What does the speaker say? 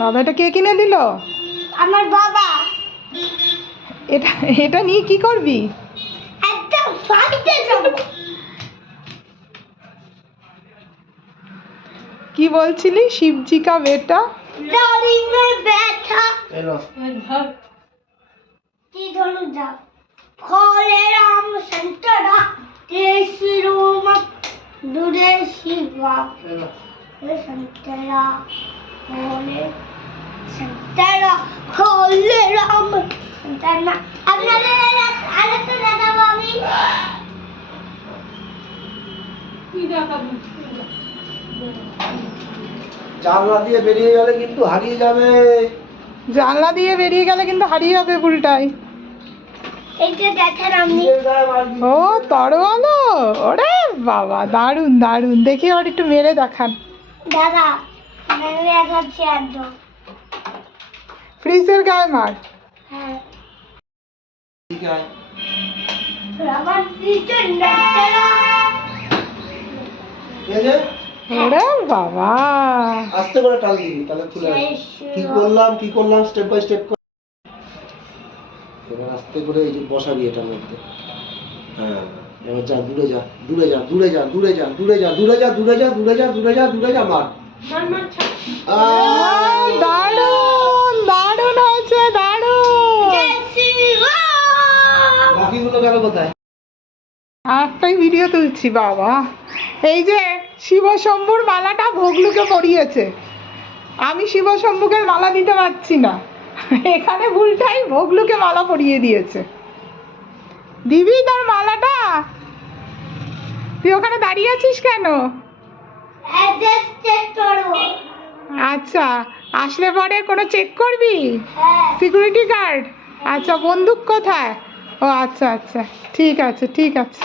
বাবা এটা কে কিনে দিল? আমার বাবা। এটা এটা নিয়ে কি করবি? একদম ফাইটে যাব। কি বলছিলি? শিবজি কা বেটা দাড়ি মে बैठा কি ধরু যা খলে রাম সন্তরা দেশি রোম দুরে শিবা সন্তরা খলে সন্তরা খলে রাম সন্তরা আপনাদের আরেকটা দেখাবো আমি। কি দেখাবো? জানলা দিয়ে বেরিয়ে গেলে কিন্তু হারিয়ে যাবে। জানলা দিয়ে বেরিয়ে গেলে কিন্তু হারিয়ে যাবে পুলটাই। এইটা দেখেন আপনি। ও তরোয়ালো, ওরে বাবা দারুন দারুন, দেখি আর একটু মেরে দেখান। দাদা মেরে দেখাচ্ছি একদম। ফ্রিজের গায়ে মার। হ্যাঁ ঠিক আছে। আবার নিচে নেটেরা এই যে ওরে বাবা, আস্তে করে টান দিবি তাহলে খুলে আসবে। কি করলাম স্টেপ বাই স্টেপ। এবার আস্তে করে এই যে বসাবি এটার মধ্যে। হ্যাঁ এবার যা দূরে যা দূরে যা দূরে যা দূরে যা দূরে যা দূরে যা দূরে যা দূরে যা দূরে যা দূরে যা মার। দারুন দারুন হয়েছে, দারুন। বাকিগুলো গেল কোথায়? একটাই ভিডিও তুলছি বাবা। এই যে শিব শম্ভুর মালাটা ভোগলুকে পরিয়েছে, আমি শিব শম্ভুকে মালা দিতে পারছি না, এখানে ভুলটাই ভোগলুকে মালা পরিয়ে দিয়েছে। দিবি তার মালাটা? তুই ওখানে দাঁড়িয়ে আছিস কেন? আচ্ছা আসলে পরে কোনো চেক করবি? Security guard? আচ্ছা বন্দুক কোথায়? ও আচ্ছা আচ্ছা ঠিক আছে ঠিক আছে।